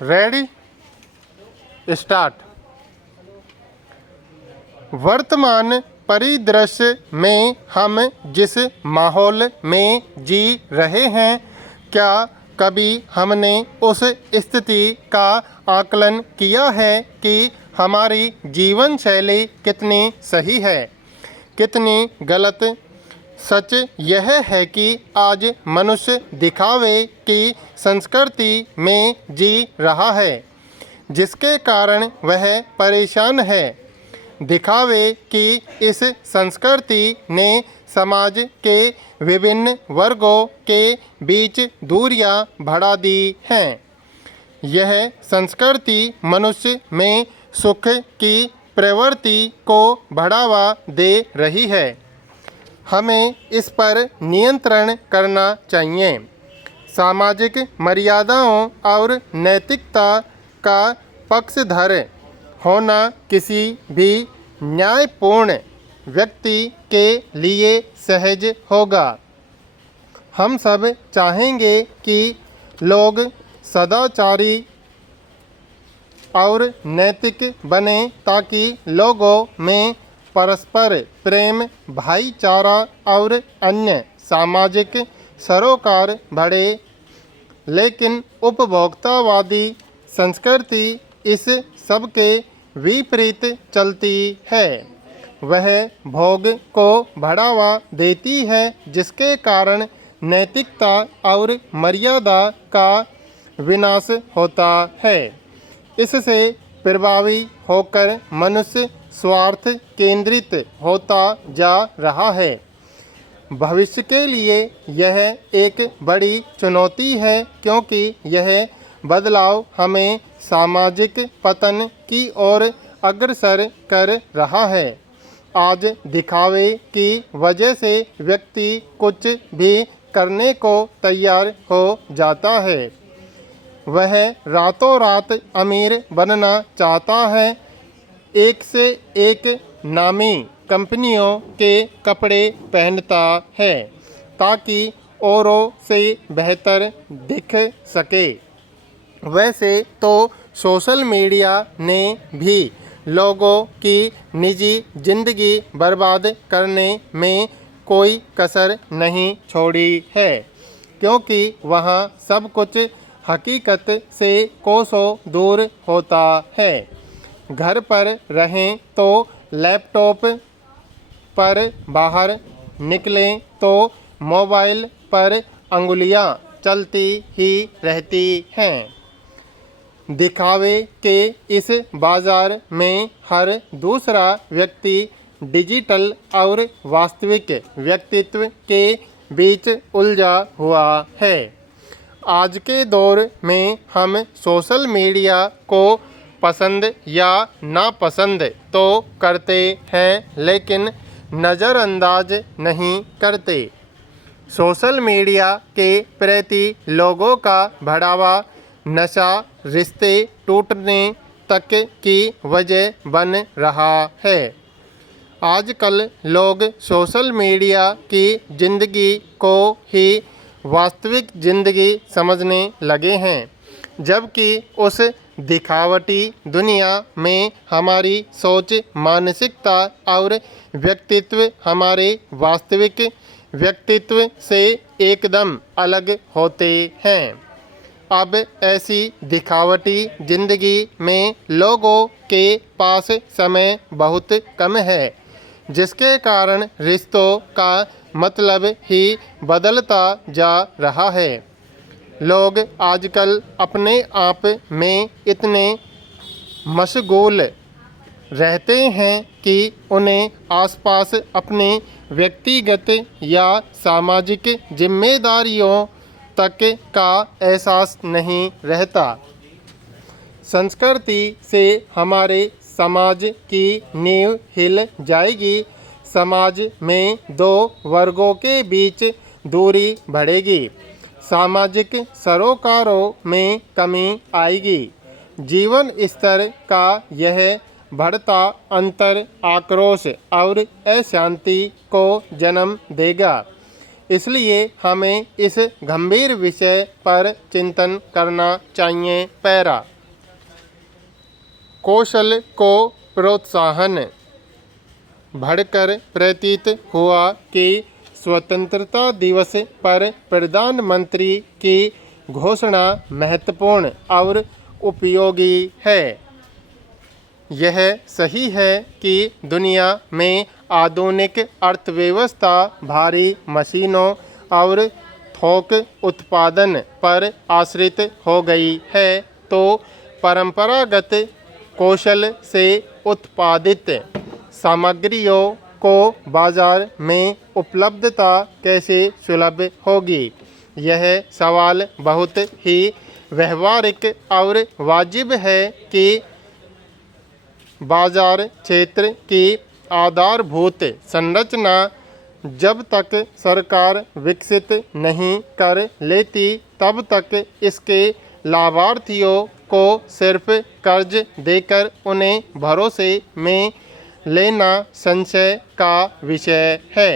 Ready start. वर्तमान परिदृश्य में हम जिस माहौल में जी रहे हैं, क्या कभी हमने उस स्थिति का आकलन किया है कि हमारी जीवन शैली कितनी सही है, कितनी गलत? सच यह है कि आज मनुष्य दिखावे की संस्कृति में जी रहा है, जिसके कारण वह परेशान है। दिखावे की इस संस्कृति ने समाज के विभिन्न वर्गों के बीच दूरियां बढ़ा दी हैं। यह संस्कृति मनुष्य में सुख की प्रवृत्ति को बढ़ावा दे रही है। हमें इस पर नियंत्रण करना चाहिए। सामाजिक मर्यादाओं और नैतिकता का पक्षधर होना किसी भी न्यायपूर्ण व्यक्ति के लिए सहज होगा। हम सब चाहेंगे कि लोग सदाचारी और नैतिक बने, ताकि लोगों में परस्पर प्रेम, भाईचारा और अन्य सामाजिक सरोकार बढ़े। लेकिन उपभोक्तावादी संस्कृति इस सब के विपरीत चलती है। वह भोग को बढ़ावा देती है, जिसके कारण नैतिकता और मर्यादा का विनाश होता है। इससे प्रभावी होकर मनुष्य स्वार्थ केंद्रित होता जा रहा है। भविष्य के लिए यह एक बड़ी चुनौती है, क्योंकि यह बदलाव हमें सामाजिक पतन की ओर अग्रसर कर रहा है। आज दिखावे की वजह से व्यक्ति कुछ भी करने को तैयार हो जाता है। वह रातों रात अमीर बनना चाहता है, एक से एक नामी कंपनियों के कपड़े पहनता है ताकि औरों से बेहतर दिख सके। वैसे तो सोशल मीडिया ने भी लोगों की निजी ज़िंदगी बर्बाद करने में कोई कसर नहीं छोड़ी है, क्योंकि वहाँ सब कुछ हकीकत से कोसों दूर होता है। घर पर रहें तो लैपटॉप पर, बाहर निकलें तो मोबाइल पर अंगुलियां चलती ही रहती हैं। दिखावे के इस बाजार में हर दूसरा व्यक्ति डिजिटल और वास्तविक व्यक्तित्व के बीच उलझा हुआ है। आज के दौर में हम सोशल मीडिया को पसंद या नापसंद तो करते हैं, लेकिन नज़रअंदाज नहीं करते। सोशल मीडिया के प्रति लोगों का बढ़ावा नशा, रिश्ते टूटने तक की वजह बन रहा है। आजकल लोग सोशल मीडिया की ज़िंदगी को ही वास्तविक ज़िंदगी समझने लगे हैं, जबकि उस दिखावटी दुनिया में हमारी सोच, मानसिकता और व्यक्तित्व हमारे वास्तविक व्यक्तित्व से एकदम अलग होते हैं। अब ऐसी दिखावटी ज़िंदगी में लोगों के पास समय बहुत कम है, जिसके कारण रिश्तों का मतलब ही बदलता जा रहा है। लोग आजकल अपने आप में इतने मशगूल रहते हैं कि उन्हें आसपास अपने व्यक्तिगत या सामाजिक जिम्मेदारियों तक का एहसास नहीं रहता। संस्कृति से हमारे समाज की नींव हिल जाएगी। समाज में दो वर्गों के बीच दूरी बढ़ेगी। सामाजिक सरोकारों में कमी आएगी। जीवन स्तर का यह बढ़ता अंतर आक्रोश और अशांति को जन्म देगा। इसलिए हमें इस गंभीर विषय पर चिंतन करना चाहिए। पैरा। कौशल को प्रोत्साहन। बढ़कर प्रतीत हुआ कि स्वतंत्रता दिवस पर प्रधानमंत्री की घोषणा महत्वपूर्ण और उपयोगी है। यह सही है कि दुनिया में आधुनिक अर्थव्यवस्था भारी मशीनों और थोक उत्पादन पर आश्रित हो गई है, तो परंपरागत कौशल से उत्पादित सामग्रियों को बाजार में उपलब्धता कैसे सुलभ होगी? यह सवाल बहुत ही व्यवहारिक और वाजिब है कि बाजार क्षेत्र की आधारभूत संरचना जब तक सरकार विकसित नहीं कर लेती, तब तक इसके लाभार्थियों को सिर्फ कर्ज देकर उन्हें भरोसे में लेना संशय का विषय है।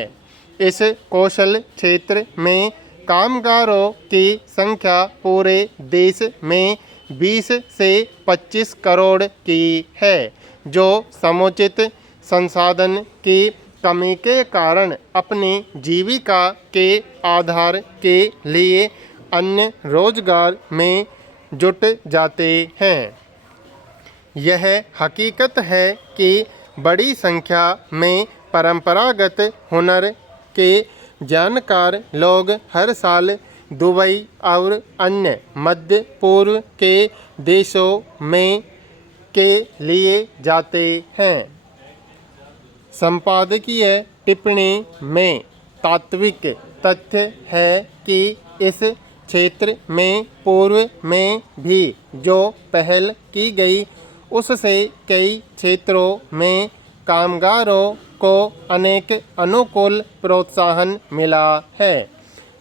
इस कौशल क्षेत्र में कामगारों की संख्या पूरे देश में 20 से 25 करोड़ की है, जो समुचित संसाधन की कमी के कारण अपनी जीविका के आधार के लिए अन्य रोजगार में जुट जाते हैं। यह हकीकत है कि बड़ी संख्या में परंपरागत हुनर के जानकार लोग हर साल दुबई और अन्य मध्य पूर्व के देशों में के लिए जाते हैं। संपादकीय टिप्पणी में तात्विक तथ्य है कि इस क्षेत्र में पूर्व में भी जो पहल की गई, उससे कई क्षेत्रों में कामगारों को अनेक अनुकूल प्रोत्साहन मिला है,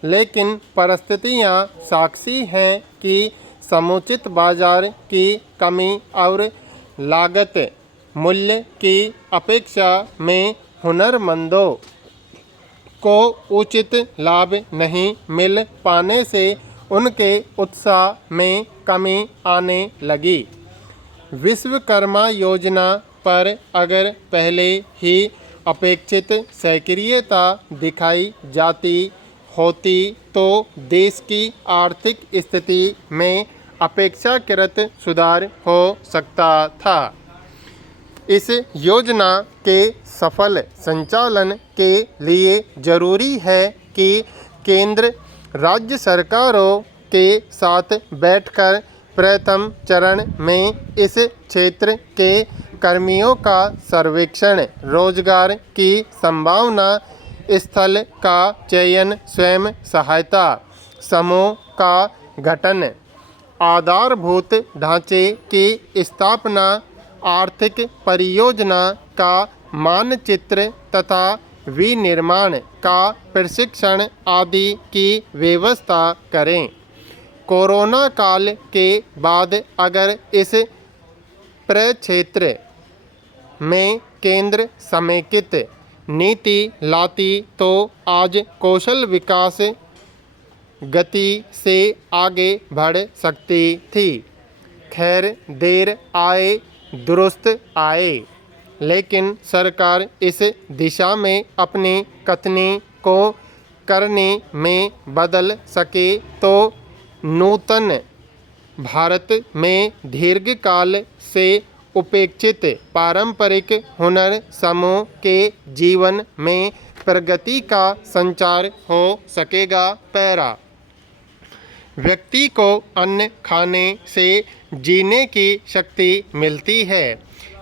लेकिन परिस्थितियां साक्षी हैं कि समुचित बाजार की कमी और लागत मूल्य की अपेक्षा में हुनरमंदों को उचित लाभ नहीं मिल पाने से उनके उत्साह में कमी आने लगी। विश्वकर्मा योजना पर अगर पहले ही अपेक्षित सक्रियता दिखाई जाती होती, तो देश की आर्थिक स्थिति में अपेक्षाकृत सुधार हो सकता था। इस योजना के सफल संचालन के लिए जरूरी है कि केंद्र राज्य सरकारों के साथ बैठकर प्रथम चरण में इस क्षेत्र के कर्मियों का सर्वेक्षण, रोजगार की संभावना, स्थल का चयन, स्वयं सहायता समूह का गठन, आधारभूत ढांचे की स्थापना, आर्थिक परियोजना का मानचित्र तथा विनिर्माण का प्रशिक्षण आदि की व्यवस्था करें। कोरोना काल के बाद अगर इस प्रक्षेत्र में केंद्र समेकित नीति लाती, तो आज कौशल विकास गति से आगे बढ़ सकती थी। खैर, देर आए दुरुस्त आए, लेकिन सरकार इस दिशा में अपनी कथनी को करनी में बदल सके तो नूतन भारत में दीर्घकाल से उपेक्षित पारंपरिक हुनर समूह के जीवन में प्रगति का संचार हो सकेगा। पैरा। व्यक्ति को अन्न खाने से जीने की शक्ति मिलती है।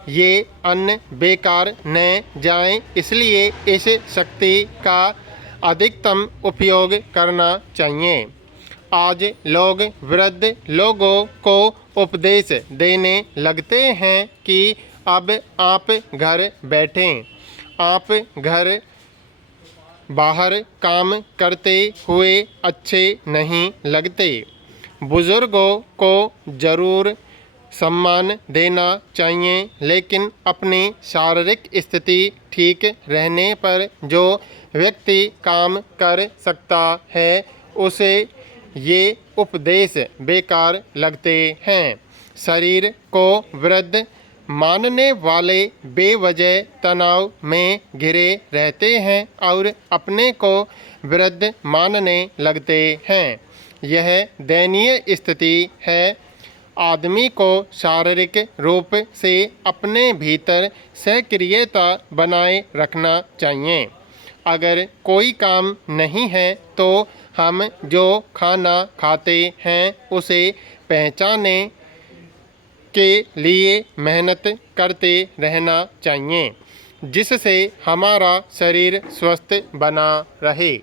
ये अन्न बेकार न जाए, इसलिए इस शक्ति का अधिकतम उपयोग करना चाहिए। आज लोग वृद्ध लोगों को उपदेश देने लगते हैं कि अब आप घर बैठें, आप घर बाहर काम करते हुए अच्छे नहीं लगते। बुजुर्गों को ज़रूर सम्मान देना चाहिए, लेकिन अपनी शारीरिक स्थिति ठीक रहने पर जो व्यक्ति काम कर सकता है उसे ये उपदेश बेकार लगते हैं। शरीर को वृद्ध मानने वाले बेवजह तनाव में घिरे रहते हैं और अपने को वृद्ध मानने लगते हैं। यह दयनीय स्थिति है। आदमी को शारीरिक रूप से अपने भीतर सक्रियता बनाए रखना चाहिए। अगर कोई काम नहीं है तो हम जो खाना खाते हैं उसे पहचाने के लिए मेहनत करते रहना चाहिए, जिससे हमारा शरीर स्वस्थ बना रहे।